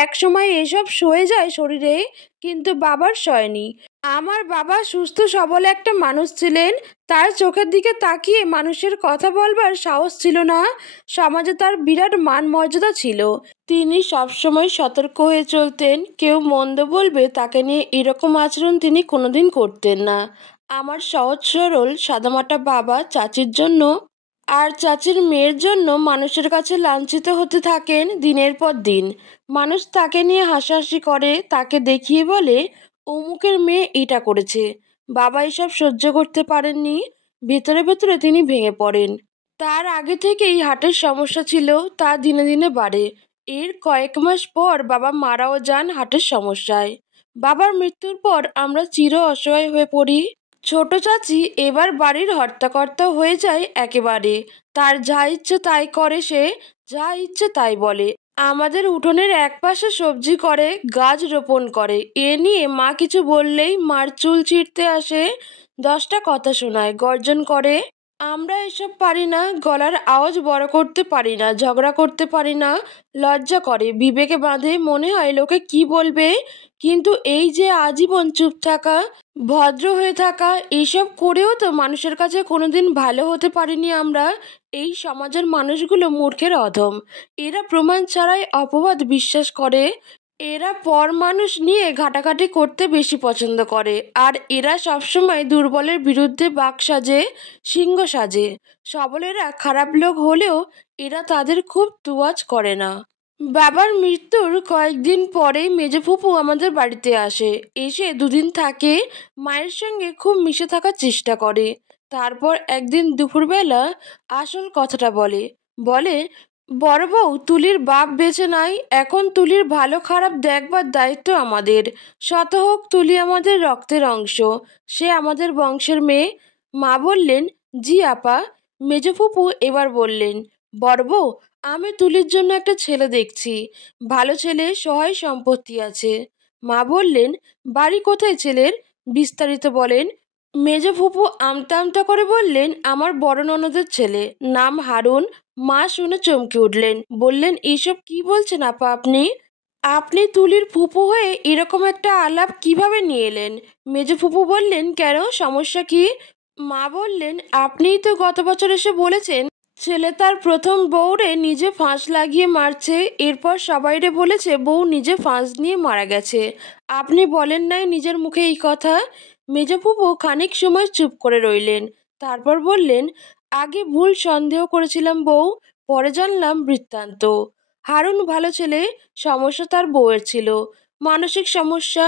এক সময় এসব সয়ে যায় শরীরে, কিন্তু বাবার সয়নি। আমার বাবা সুস্থ সবল একটা মানুষ ছিলেন, তার চোখের দিকে তাকিয়ে মানুষের কথা বলবার সাহস ছিল না। সমাজে তার বিরাট মান মর্যাদা ছিল, তিনি সবসময় সতর্ক হয়ে চলতেন, কেউ মন্দ বলবে তাকে নিয়ে এরকম আচরণ তিনি কোনোদিন করতেন না। আমার সহজ সরল সাদামাটা বাবা চাচির জন্য আর চাচির মেয়ের জন্য মানুষের কাছে লাঞ্ছিত হতে থাকেন দিনের পর দিন। মানুষ তাকে নিয়ে হাসাহাসি করে, তাকে দেখিয়ে বলে, অমুকের মেয়ে এটা করেছে। বাবা এসব সহ্য করতে পারেননি, ভেতরে ভেতরে তিনি ভেঙে পড়েন। তার আগে থেকেই হার্টের সমস্যা ছিল, তা দিনে দিনে বাড়ে। এর কয়েক মাস পর বাবা মারাও যান হার্টের সমস্যায়। বাবার মৃত্যুর পর আমরা চির অসহায় হয়ে পড়ি। ছোট চাচি এবার বাড়ির হর্তাকর্তা হয়ে যায় একেবারে। তার যা ইচ্ছে তাই করে সে, যা ইচ্ছে তাই বলে। আমাদের উঠোনের একপাশে সবজি করে, গাছ রোপণ করে। এ নিয়ে মা কিছু বললেই মার চুল ছিঁড়তে আসে, 10টা কথা শোনায়, গর্জন করে। আমরা এসব পারি না, গলার আওয়াজ বড় করতে পারি না, ঝগড়া করতে পারি না, লজ্জা করে, বিবেকে বাঁধে, মনে হয় লোকে কি বলবে। কিন্তু এই যে আজীবন চুপ থাকা, ভদ্র হয়ে থাকা, এইসব করেও তো মানুষের কাছে কোনোদিন ভালো হতে পারিনি আমরা। এই সমাজের মানুষগুলো মূর্খের অধম। এরা প্রমাণ ছাড়াই অপবাদ বিশ্বাস করে। এরা পর মানুষ নিয়ে ঘাটাঘাটি করতে বেশি পছন্দ করে। আর এরা সবসময় দুর্বলের বিরুদ্ধে বাঘ সাজে, সিংহ সাজে। সবলেরা খারাপ লোক হলেও এরা তাদের খুব তোয়াজ করে না। বাবার মৃত্যুর কয়েকদিন পরেই মেজো ফুপু আমাদের বাড়িতে আসে। এসে দুদিন থাকে, মায়ের সঙ্গে খুব মিশে থাকার চেষ্টা করে। তারপর একদিন দুপুরবেলা আসল কথাটা বলে। বলে, বড় বউ, তুলির বাপ বেঁচে নাই, এখন তুলির ভালো খারাপ দেখবার দায়িত্ব আমাদের। শত হোক তুলি আমাদের রক্তের অংশ, সে আমাদের বংশের মেয়ে। মা বললেন, জি আপা। মেজো ফুপু এবার বললেন, বড় বউ, আমি তুলির জন্য একটা ছেলে দেখছি, ভালো ছেলে, সহায় সম্পত্তি আছে। মা বললেন, বাড়ি কোথায় ছেলের, বিস্তারিত বলেন। মেজো ফুপু আমতা আমতা করে বললেন, আমার বড় ননদের ছেলে, নাম হারুন। মা শুনে চমকে উঠলেন, বললেন, এইসব কি বলছেন আপা আপনি? আপনি তুলির ফুপু হয়ে এরকম একটা আলাপ কিভাবে নিয়ে এলেন? মেজো ফুপু বললেন, কেন, সমস্যা কি? মা বললেন, আপনিই তো গত বছর এসে বলেছেন ছেলে তার প্রথম বউরে নিজে ফাঁস লাগিয়ে মারছে, এরপর সবাইরে বলেছে বউ নিজে ফাঁস নিয়ে মারা গেছে। আপনি বলেন নাই নিজের মুখে এই কথা? মেজো ফুপু খানিক সময় চুপ করে রইলেন। তারপর বললেন, আগে ভুল সন্দেহ করেছিলাম বউ, পরে জানলাম বৃত্তান্ত। হারুন ভালো ছেলে, সমস্যা তার বউয়ের ছিল, মানসিক সমস্যা,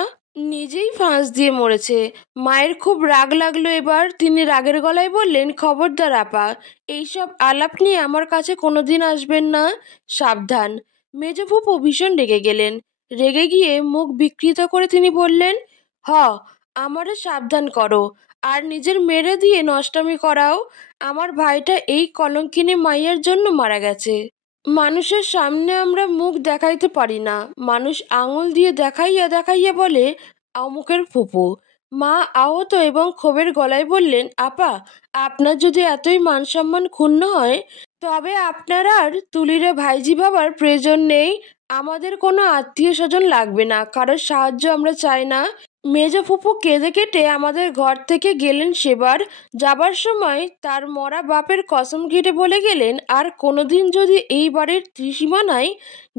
নিজেই ফাঁস দিয়ে মরেছে। মায়ের খুব রাগ লাগলো এবার। তিনি রাগের গলায় বললেন, খবরদার আপা, এইসব আলাপ নিয়ে আমার কাছে কোনোদিন আসবেন না, সাবধান। মেজো ফুপু ভীষণ রেগে গেলেন। রেগে গিয়ে মুখ বিকৃত করে তিনি বললেন, হ, আমারে সাবধান করো, আর নিজের মেরে দিয়ে নষ্টামি করাও। আমার ভাইটা এই কলঙ্কিনী মাইয়ার জন্য মারা গেছে। মানুষের সামনে আমরা মুখ দেখাইতে পারি না, মানুষ আঙুল দিয়ে দেখাইয়া দেখাইয়া বলে অমুকের ফুপু। মা আহত এবং ক্ষোভের গলায় বললেন, আপা, আপনার যদি এতই মান সম্মান ক্ষুণ্ণ হয়, তবে আপনার আর তুলিরে ভাইজি ভাবার প্রয়োজন নেই। আমাদের কোনো আত্মীয় স্বজন লাগবে না, কারোর সাহায্য আমরা চাই না। মেজো ফুপু কেঁদে কেটে আমাদের ঘর থেকে গেলেন সেবার। যাবার সময় তার মরা বাপের কসম কেটে বলে গেলেন, আর কোনোদিন যদি এই বাড়ির ত্রিসীমানায়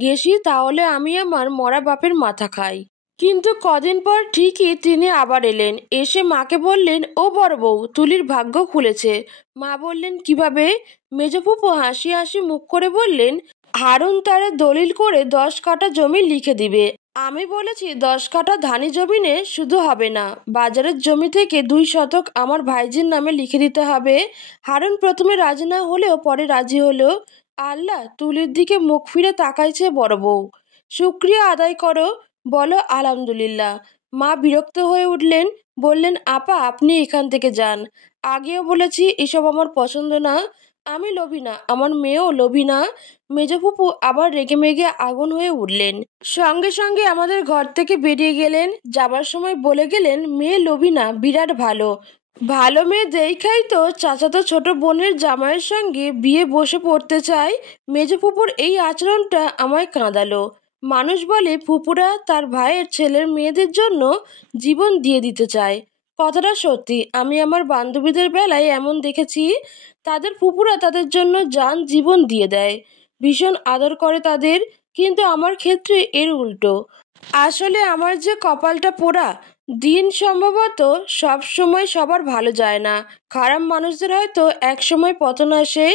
গেছি তাহলে আমি আমার মরা বাপের মাথা খাই। কিন্তু কদিন পর ঠিকই তিনি আবার এলেন। এসে মাকে বললেন, ও বড় বউ, তুলির ভাগ্য খুলেছে। মা বললেন, কিভাবে? মেজো ফুপু হাসি হাসি মুখ করে বললেন, হারুন তারে দলিল করে 10 কাঠা জমি লিখে দিবে। আমি বলেছি 10 কাঠা ধানি জমিনে শুধু হবে না, বাজারের জমি থেকে 2 শতক আমার ভাইজির নামে লিখে দিতে হবে। হারুন প্রথমে রাজি না হলেও পরে রাজি হলো। আল্লাহ, তুলির দিকে মুখ ফিরে তাকাইছে বড় বউ। শুক্রিয়া আদায় করো, বলো আলহামদুলিল্লাহ। মা বিরক্ত হয়ে উঠলেন, বললেন, আপা, আপনি এখান থেকে যান। আগেও বলেছি এসব আমার পছন্দ না। আমি লোভী না, আমার মেয়েও লোভী না। মেজো ফুপু আবার রেগেমেগে আগুন হয়ে উঠলেন। সঙ্গে সঙ্গে আমাদের ঘর থেকে বেরিয়ে গেলেন। যাবার সময় বলে গেলেন, মেয়ে লোভী না, বিরাট ভালো। ভালো মেয়ে দেখাই তো চাচাতো ছোট বোনের জামাইয়ের সঙ্গে বিয়ে বসে পড়তে চায়। মেজো ফুপুর এই আচরণটা আমায় কাঁদালো। মানুষ বলে ফুপুরা তার ভাইয়ের ছেলের মেয়েদের জন্য জীবন দিয়ে দিতে চায়। কথাটা সত্যি। আমি আমার বান্ধবীদের বেলায় এমন দেখেছি, তাদের ফুপুরা তাদের জন্য জান জীবন দিয়ে দেয়, ভীষণ আদর করে তাদের। কিন্তু আমার ক্ষেত্রে এর উল্টো। আসলে আমার যে কপালটা পোড়া। দিন সম্ভবত সব সময় সবার ভালো যায় না। খারাপ মানুষদের হয়তো এক সময় পতন আসে।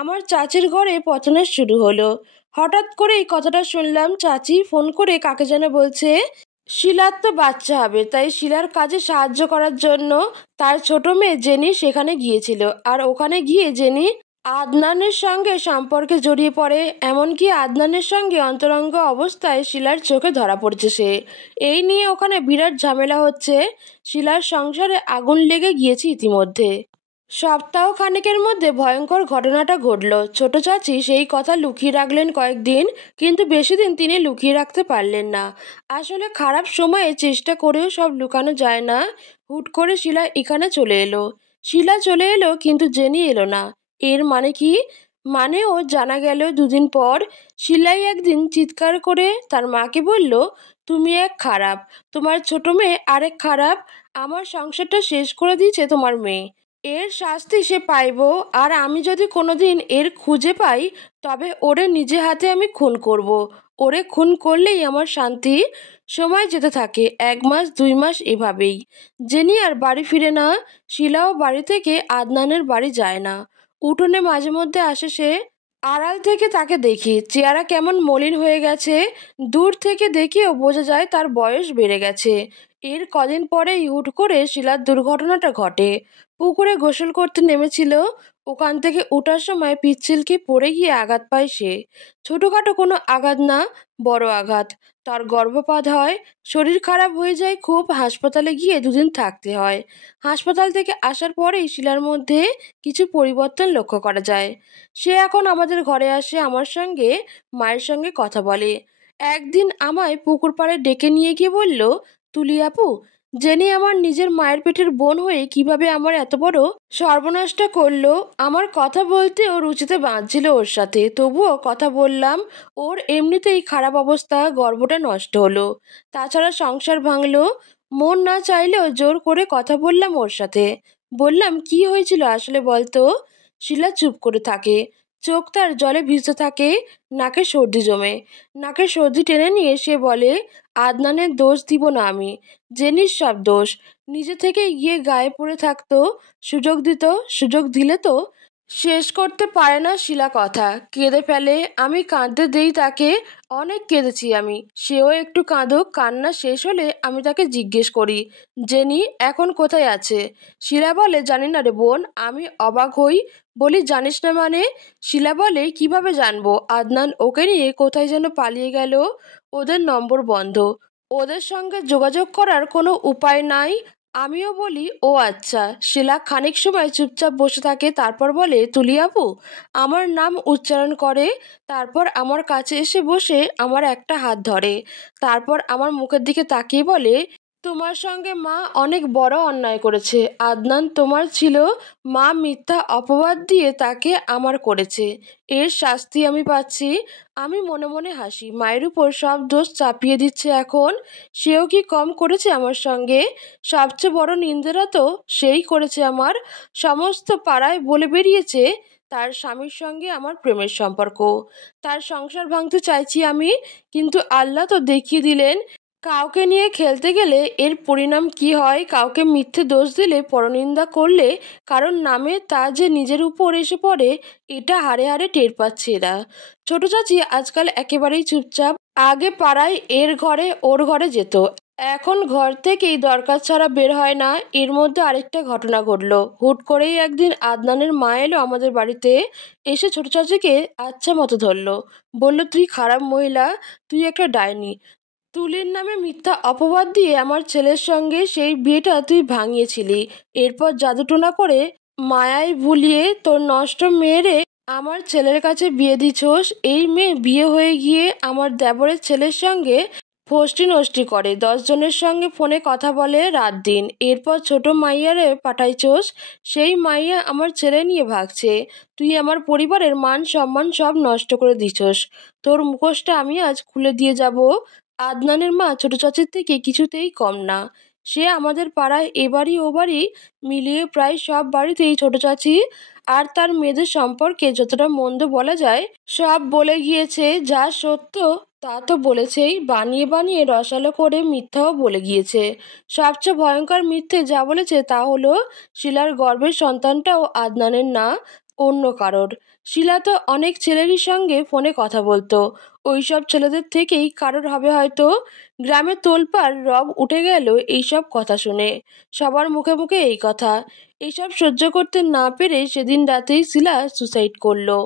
আমার চাচির ঘরে পতনের শুরু হলো। হঠাৎ করে এই কথাটা শুনলাম, চাচি ফোন করে কাকে যেন বলছে শিলার তো বাচ্চা হবে, তাই শিলার কাজে সাহায্য করার জন্য তার ছোট মেয়ে জেনি সেখানে গিয়েছিল। আর ওখানে গিয়ে জেনি আদনানের সঙ্গে সম্পর্কে জড়িয়ে পড়ে। এমনকি আদনানের সঙ্গে অন্তরঙ্গ অবস্থায় শিলার চোখে ধরা পড়ছে সে। এই নিয়ে ওখানে বিরাট ঝামেলা হচ্ছে। শিলার সংসারে আগুন লেগে গিয়েছে ইতিমধ্যে। সপ্তাহ খানেকের মধ্যে ভয়ঙ্কর ঘটনাটা ঘটল। ছোট চাচি সেই কথা লুকিয়ে রাখলেন কয়েকদিন, কিন্তু বেশি দিন তিনি লুকিয়ে রাখতে পারলেন না। আসলে খারাপ সময়ে চেষ্টা করেও সব লুকানো যায় না। হুট করে শিলা এখানে চলে এলো। শিলা চলে এলো কিন্তু জেনি এলো না। এর মানে কি? মানেও জানা গেল দুদিন পর শিলাই একদিন চিৎকার করে তার মাকে বলল, তুমি এক খারাপ, তোমার ছোট মেয়ে আরেক খারাপ, আমার সংসারটা শেষ করে দিয়েছে তোমার মেয়ে, এর শাস্তি সে পাইব। আর আমি যদি কোনোদিন এর খুঁজে পাই তবে ওরে নিজে হাতে আমি খুন করব। ওরে খুন করলেই আমার শান্তি। সময় যেতে থাকে, 1 মাস 2 মাস এভাবেই। জেনি আর বাড়ি ফিরে না। শিলাও বাড়ি থেকে আদনানের বাড়ি যায় না। উঠোনে মাঝে মধ্যে আসে সে। আড়াল থেকে তাকে দেখি, চেহারা কেমন মলিন হয়ে গেছে। দূর থেকে দেখেও বোঝা যায় তার বয়স বেড়ে গেছে। এর কদিন পরেই হুট করে শিলার দুর্ঘটনাটা ঘটে। পুকুরে গোসল করতে নেমেছিল, ওখান থেকে ওঠার সময় পিচ্ছিলকে পড়ে গিয়ে আঘাত পায় সে। ছোটখাটো কোনো আঘাত না, বড় আঘাত। তার গর্ভপাত হয়, শরীর খারাপ হয়ে যায় খুব, হাসপাতালে গিয়ে 2 দিন থাকতে হয়। হাসপাতাল থেকে আসার পরেই শিলার মধ্যে কিছু পরিবর্তন লক্ষ্য করা যায়। সে এখন আমাদের ঘরে আসে, আমার সঙ্গে মায়ের সঙ্গে কথা বলে। একদিন আমায় পুকুর পাড়ে ডেকে নিয়ে গিয়ে বলল, তুলি আপু, জেনে আমার নিজের মায়ের পেটের বোন হয়ে কিভাবে আমার এত বড় সর্বনাশটা করলো। আমার কথা বলতেও রুচিতে বাঁধছিল ওর সাথে, তবুও কথা বললাম। ওর এমনিতেই খারাপ অবস্থা, গর্ভটা নষ্ট হলো, তাছাড়া সংসার ভাঙলো। মন না চাইলেও জোর করে কথা বললাম ওর সাথে। বললাম, কি হয়েছিল আসলে বলতো? শিলা চুপ করে থাকে, চোখ তার জলে ভিজতে থাকে, নাকে সর্দি জমে। নাকে সর্দি টেনে নিয়ে সে বলে, আদনানের দোষ দিব না আমি, জেনির সব দোষ। নিজে থেকেই গিয়ে গায়ে পড়ে থাকতো, সুযোগ দিত, সুযোগ দিলে তো। শেষ করতে পারে না শিলা কথা, কেঁদে ফেলে। আমি কাঁদতে দেই তাকে, অনেক কেঁদেছি আমি। সেও একটু কাঁদুক, কান্না শেষ হলে আমি তাকে জিজ্ঞেস করি, জেনি এখন কোথায় আছে? শিলা বলে, জানি না রে বোন। আমি অবাক হই, বলি, জানিস না মানে? শিলা বলে, কিভাবে জানবো? আদনান ওকে নিয়ে কোথায় যেন পালিয়ে গেল, ওদের নম্বর বন্ধ, ওদের সঙ্গে যোগাযোগ করার কোনো উপায় নাই। আমিও বলি, ও আচ্ছা। শিলা খানিক সময় চুপচাপ বসে থাকে, তারপর বলে, তুলি আপু, আমার নাম উচ্চারণ করে। তারপর আমার কাছে এসে বসে আমার একটা হাত ধরে। তারপর আমার মুখের দিকে তাকিয়ে বলে, তোমার সঙ্গে মা অনেক বড় অন্যায় করেছে আদনান, তোমার ছিল। মা মিথ্যা অপবাদ দিয়ে তাকে আমার করেছে, এর শাস্তি আমি পাচ্ছি। আমি মনে মনে হাসি, মায়ের উপর সব দোষ চাপিয়ে দিচ্ছে এখন। সেও কি কম করেছে আমার সঙ্গে? সবচেয়ে বড় নিন্দাটা তো সেই করেছে আমার। সমস্ত পাড়ায় বলে বেরিয়েছে তার স্বামীর সঙ্গে আমার প্রেমের সম্পর্ক, তার সংসার ভাঙতে চাইছি আমি। কিন্তু আল্লাহ তো দেখিয়ে দিলেন, কাউকে নিয়ে খেলতে গেলে এর পরিণাম কি হয়। কাউকে মিথ্যে দোষ দিলে, পরনিন্দা করলে কারণ নামে তা যে নিজের উপর এসে পড়ে, এটা হাড়ে হাড়ে টের পাচ্ছে এরা। ছোট চাচি আজকাল একেবারেই চুপচাপ। আগে পাড়ায় এর ঘরে ওর ঘরে যেত, এখন ঘর থেকেই দরকার ছাড়া বের হয় না। এর মধ্যে আরেকটা ঘটনা ঘটলো। হুট করেই একদিন আদনানের মা এলো আমাদের বাড়িতে, এসে ছোট চাচিকে আচ্ছা মতো ধরলো, বলল, তুই খারাপ মহিলা, তুই একটা ডাইনি, তুলির নামে মিথ্যা অপবাদ দিয়ে আমার ছেলের সঙ্গে সেই বিয়েটা তুই ভাঙিয়েছিলি। এরপর জাদুটোনা করে মায়ায় ভুলিয়ে তোর নষ্ট মেয়েরে আমার ছেলের কাছে বিয়ে দিছোস। এই মেয়ে বিয়ে হয়ে গিয়ে আমার দেবরের ছেলের সঙ্গে ফষ্টি নষ্টি করে, 10 জনের সঙ্গে ফোনে কথা বলে রাত দিন। এরপর ছোট মাইয়ারে পাঠাইছোস, সেই মাইয়া আমার ছেলে নিয়ে ভাগছে। তুই আমার পরিবারের মান সম্মান সব নষ্ট করে দিছোস। তোর মুখোশটা আমি আজ খুলে দিয়ে যাব। আদনানের মা ছোট চাচির থেকে কিছুতেই কম না। সে আমাদের পাড়ায় এবাড়ি ওবাড়ি মিলিয়ে প্রায় সব বাড়িতেই ছোট চাচি আর তার মেয়েদের সম্পর্কে যতটা মন্দ বলা যায় সব বলে গিয়েছে। যা সত্য তা তো বলেছেই, বানিয়ে বানিয়ে রসালো করে মিথ্যাও বলে গিয়েছে। সবচেয়ে ভয়ঙ্কর মিথ্যে যা বলেছে তা হলো শিলার গর্ভের সন্তানটাও আদনানের না, অন্য কারোর। শিলা তো অনেক ছেলেরই সঙ্গে ফোনে কথা বলতো, ওইসব ছেলেদের থেকেই কারোর হবে হয়তো। গ্রামে তোলপাড় রব উঠে গেল এইসব কথা শুনে, সবার মুখে মুখে এই কথা। এইসব সহ্য করতে না পেরে সেদিন রাতেই শিলা সুসাইড করলো।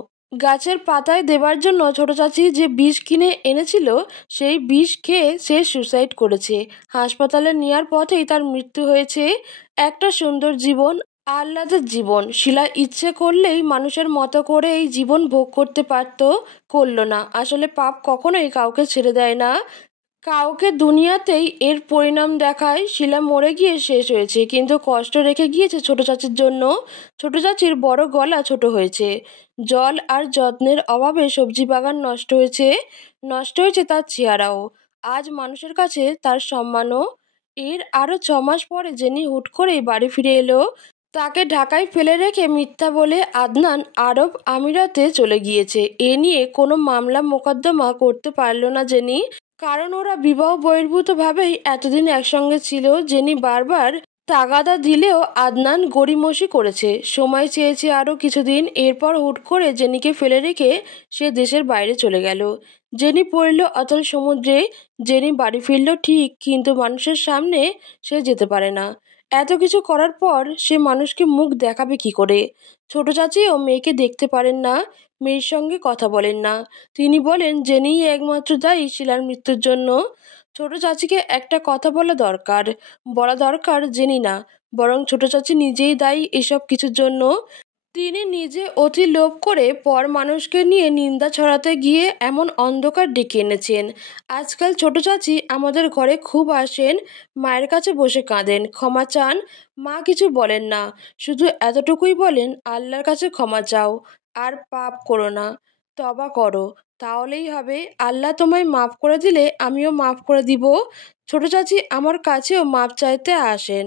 গাছের পাতায় দেবার জন্য ছোট চাচি যে বিষ কিনে এনেছিল, সেই বিষ খেয়ে সে সুসাইড করেছে। হাসপাতালে নেওয়ার পথেই তার মৃত্যু হয়েছে। একটা সুন্দর জীবন, আহ্লাদের জীবন। শিলা ইচ্ছে করলেই মানুষের মতো করে এই জীবন ভোগ করতে পারত, করলো না। আসলে পাপ কখনোই কাউকে ছেড়ে দেয় না। কাউকে দুনিয়াতেই এর পরিণাম দেখায় শিলা মরে গিয়ে শেষ হয়েছে, কিন্তু কষ্ট রেখে গিয়েছে ছোট চাচির জন্য। ছোট চাচির বড় গলা ছোট হয়েছে, জল আর যত্নের অভাবে সবজি বাগান নষ্ট হয়েছে, নষ্ট হয়েছে তার চেহারাও। আজ মানুষের কাছে তার সম্মানও। এর আরো 6 মাস পরে জেনি হুট করেই বাড়ি ফিরে এলো। তাকে ঢাকায় ফেলে রেখে মিথ্যা বলে আদনান আরব আমিরাতে চলে গিয়েছে। এ নিয়ে কোনো মামলা মোকদ্দমা করতে পারল না জেনি, কারণ ওরা বিবাহ বহির্ভূতভাবেই এতদিন একসঙ্গে ছিল। জেনি বারবার তাগাদা দিলেও আদনান গড়িমসি করেছে, সময় চেয়েছে আরও কিছুদিন। এরপর হুট করে জেনিকে ফেলে রেখে সে দেশের বাইরে চলে গেল। জেনি পড়ল অতল সমুদ্রে। জেনি বাড়ি ফিরল ঠিক, কিন্তু মানুষের সামনে সে যেতে পারে না। এত কিছু করার পর সে মানুষকে মুখ দেখাবে কি করে? ছোট চাচিও মেয়েকে দেখতে পারেন না, মেয়ের সঙ্গে কথা বলেন না। তিনি বলেন জেনিই একমাত্র দায়ী শিলার মৃত্যুর জন্য। ছোট চাচিকে একটা কথা বলা দরকার জেনি না, বরং ছোট চাচি নিজেই দায়ী এসব কিছুর জন্য। তিনি নিজে অতি লোভ করে পর মানুষকে নিয়ে নিন্দা ছড়াতে গিয়ে এমন অন্ধকার ডেকে এনেছেন। আজকাল ছোট চাচি আমাদের ঘরে খুব আসেন, মায়ের কাছে বসে কাঁদেন, ক্ষমা চান। মা কিছু বলেন না, শুধু এতটুকুই বলেন আল্লাহর কাছে ক্ষমা চাও, আর পাপ করো না, তবা করো, তাহলেই হবে। আল্লাহ তোমায় মাফ করে দিলে আমিও মাফ করে দিব। ছোট চাচি আমার কাছেও মাপ চাইতে আসেন।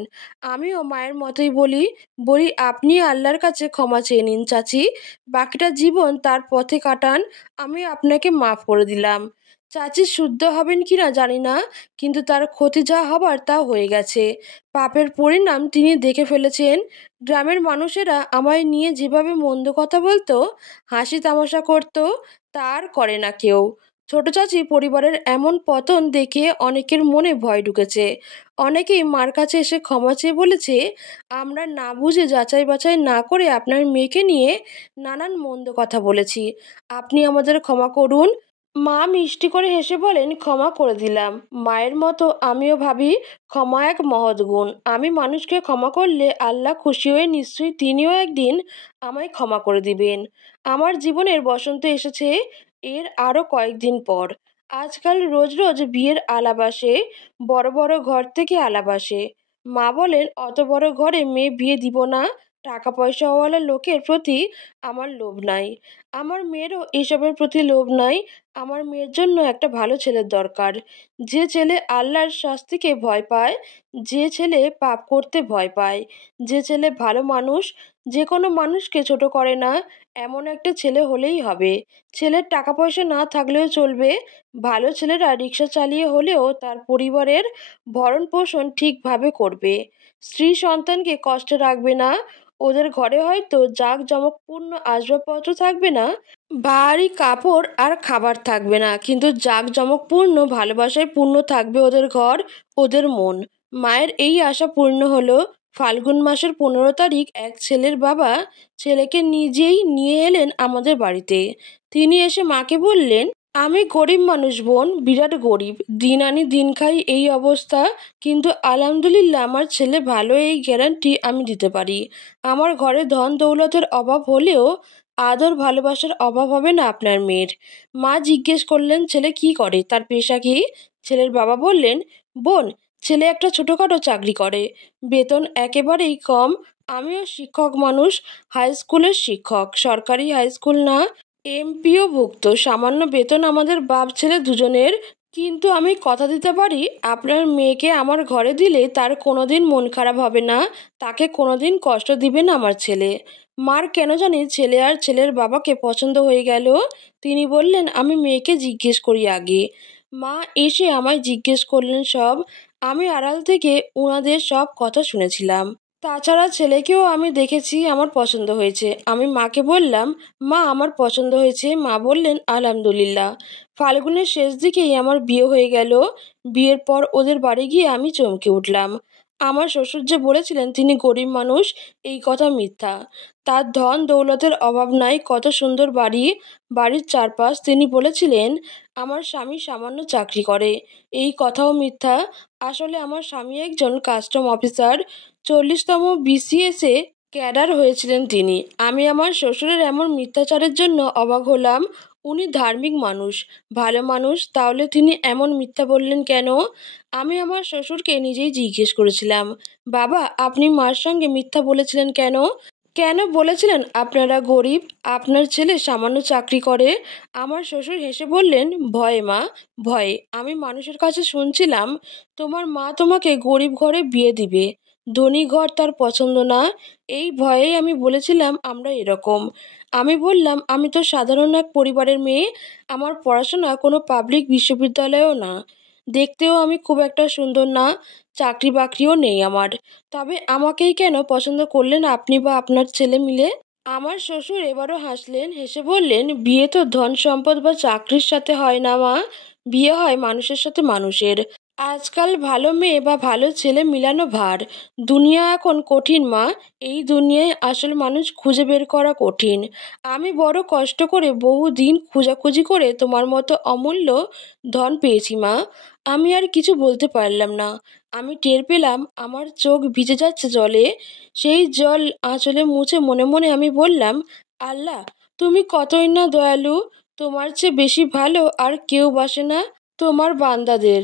আমিও মায়ের মতোই বলি, আপনি আল্লাহর কাছে ক্ষমা চেয়ে নিন চাচি, বাকিটা জীবন তার পথে কাটান, আমি আপনাকে মাফ করে দিলাম। চাচি শুদ্ধ হবেন কিনা জানি না, কিন্তু তার ক্ষতি যা হবার তা হয়ে গেছে। পাপের পরিণাম তিনি দেখে ফেলেছেন। গ্রামের মানুষেরা আমায় নিয়ে যেভাবে মন্দ কথা বলতো, হাসি তামাশা করতো, তার করে না কেউ। ছোট চাচি পরিবারের এমন পতন দেখে অনেকের মনে ভয় ঢুকেছে। অনেকেই মার কাছে এসে ক্ষমা চেয়ে বলেছে, আমরা না বুঝে যাচাই বাছাই না করে আপনার মেয়েকে নিয়ে নানান মন্দ কথা বলেছি, আপনি আমাদের ক্ষমা করুন। মা মিষ্টি করে হেসে বলেন, ক্ষমা করে দিলাম। মায়ের মতো আমিও ভাবি ক্ষমা এক মহৎ গুণ। আমি মানুষকে ক্ষমা করলে আল্লাহ খুশি হয়ে নিশ্চয়ই তিনিও একদিন আমায় ক্ষমা করে দিবেন। আমার জীবনের বসন্ত এসেছে এর আরও কয়েকদিন পর। আজকাল রোজ রোজ বিয়ের আলাপ আসে, বড় বড় ঘর থেকে আলাপ আসে। মা বলেন অত বড় ঘরে মেয়ে বিয়ে দিব না, টাকা পয়সাওয়ালা লোকের প্রতি আমার লোভ নাই। আমার মেয়েরও এসবের প্রতি লোভ নাই। আমার মেয়ের জন্য একটা ভালো ছেলের দরকার, যে ছেলে আল্লাহর শাস্তিকে ভয় পায়, যে ছেলে পাপ করতে ভয় পায়, যে ছেলে ভালো মানুষ, যে কোনো মানুষকে ছোট করে না, এমন একটা ছেলে হলেই হবে। ছেলের টাকা পয়সা না থাকলেও চলবে, ভালো ছেলেরা রিক্সা চালিয়ে হলেও তার পরিবারের ভরণ পোষণ ঠিকভাবে করবে, স্ত্রী সন্তানকে কষ্টে রাখবে না। ওদের ঘরে হয়তো জাঁকজমকপূর্ণ আসবাবপত্র থাকবে না, ভারী কাপড় আর খাবার থাকবে না, কিন্তু জাঁকজমকপূর্ণ ভালোবাসায় পূর্ণ থাকবে ওদের ঘর, ওদের মন। মায়ের এই আশা পূর্ণ হলো। ফাল্গুন মাসের 15 তারিখ এক ছেলের বাবা ছেলেকে নিজেই নিয়ে এলেন আমাদের বাড়িতে। তিনি এসে মাকে বললেন, আমি গরিব মানুষ বোন, বিরাট গরিব, দিন আনি দিন খাই এই অবস্থা, কিন্তু আলহামদুলিল্লাহ আমার ছেলে ভালো, এই গ্যারান্টি আমি দিতে পারি। আমার ঘরে ধন দৌলতের অভাব হলেও আদর ভালোবাসার অভাব হবে না আপনার মেয়ের। মা জিজ্ঞেস করলেন ছেলে কি করে, তার পেশা কি? ছেলের বাবা বললেন, বোন, ছেলে একটা ছোটোখাটো চাকরি করে, বেতন একেবারেই কম। আমিও শিক্ষক মানুষ, হাই স্কুলের শিক্ষক, সরকারি হাই স্কুল না, এমপিও ভুক্ত, সামান্য বেতন আমাদের বাপ ছেলে দুজনের। কিন্তু আমি কথা দিতে পারি আপনার মেয়েকে আমার ঘরে দিলে তার কোনোদিন মন খারাপ হবে না, তাকে কোনোদিন কষ্ট দিবে না আমার ছেলে। মার কেন জানি ছেলে আর ছেলের বাবাকে পছন্দ হয়ে গেল। তিনি বললেন, আমি মেয়েকে জিজ্ঞেস করি আগে। মা এসে আমায় জিজ্ঞেস করলেন সব। আমি আড়াল থেকে উনাদের সব কথা শুনেছিলাম। তাছাড়া ছেলেকেও আমি দেখেছি, আমার পছন্দ হয়েছে। আমি মাকে বললাম, মা আমার পছন্দ হয়েছে। মা বললেন, আলহামদুলিল্লাহ। ফাল্গুনের শেষ দিকেই আমার বিয়ে হয়ে গেল। বিয়ের পর ওদের বাড়ি গিয়ে আমি চমকে উঠলাম। আমার শ্বশুর যে বলেছিলেন তিনি গরিব মানুষ, এই কথা মিথ্যা। তার ধন দৌলতের অভাব নাই, কত সুন্দর বাড়ি, বাড়ির চারপাশ। তিনি বলেছিলেন আমার স্বামী সামান্য চাকরি করে, এই কথাও মিথ্যা। আসলে আমার স্বামী একজন কাস্টম অফিসার, 40তম বিসিএসে ক্যাডার হয়েছিলেন তিনি। আমি আমার শ্বশুরের এমন মিথ্যাচারের জন্য অবাক হলাম। উনি ধার্মিক মানুষ, ভালো মানুষ, তাহলে তিনি এমন মিথ্যা বললেন কেন? আমি আমার শ্বশুরকে নিজেই জিজ্ঞেস করেছিলাম, বাবা আপনি মার সঙ্গে মিথ্যা বলেছিলেন কেন? কেন বলেছিলেন আপনারা গরিব, আপনার ছেলে সামান্য চাকরি করে? আমার শ্বশুর হেসে বললেন, ভয়ে মা, ভয়ে। আমি মানুষের কাছে শুনছিলাম তোমার মা তোমাকে গরিব ঘরে বিয়ে দিবে, ধনী ঘর তার পছন্দ না। এই ভয়েই আমি বলেছিলাম আমরা এরকম। আমি বললাম আমি তো সাধারণ এক পরিবারের মেয়ে, আমার পড়াশোনা কোনো পাবলিক বিশ্ববিদ্যালয়েও না, দেখতেও আমি খুব একটা সুন্দর না, চাকরি বাকরিও নেই আমার। তবে আমাকেই কেন পছন্দ করলেন আপনি বা আপনার ছেলে মিলে? আমার শ্বশুর এবারও হাসলেন, হেসে বললেন, বিয়ে তো ধন সম্পদ বা চাকরির সাথে হয় না মা, বিয়ে হয় মানুষের সাথে মানুষের। আজকাল ভালো মেয়ে বা ভালো ছেলে মিলানো ভার। দুনিয়া এখন কঠিন মা, এই দুনিয়ায় আসল মানুষ খুঁজে বের করা কঠিন। আমি বড় কষ্ট করে বহুদিন খোঁজাখুঁজি করে তোমার মতো অমূল্য ধন পেয়েছি মা। আমি আর কিছু বলতে পারলাম না। আমি টের পেলাম আমার চোখ ভিজে যাচ্ছে জলে। সেই জল আঁচলে মুছে মনে মনে আমি বললাম, আল্লাহ তুমি কতই না দয়ালু, তোমার চেয়ে বেশি ভালো আর কেউ বাসে না তোমার বান্দাদের।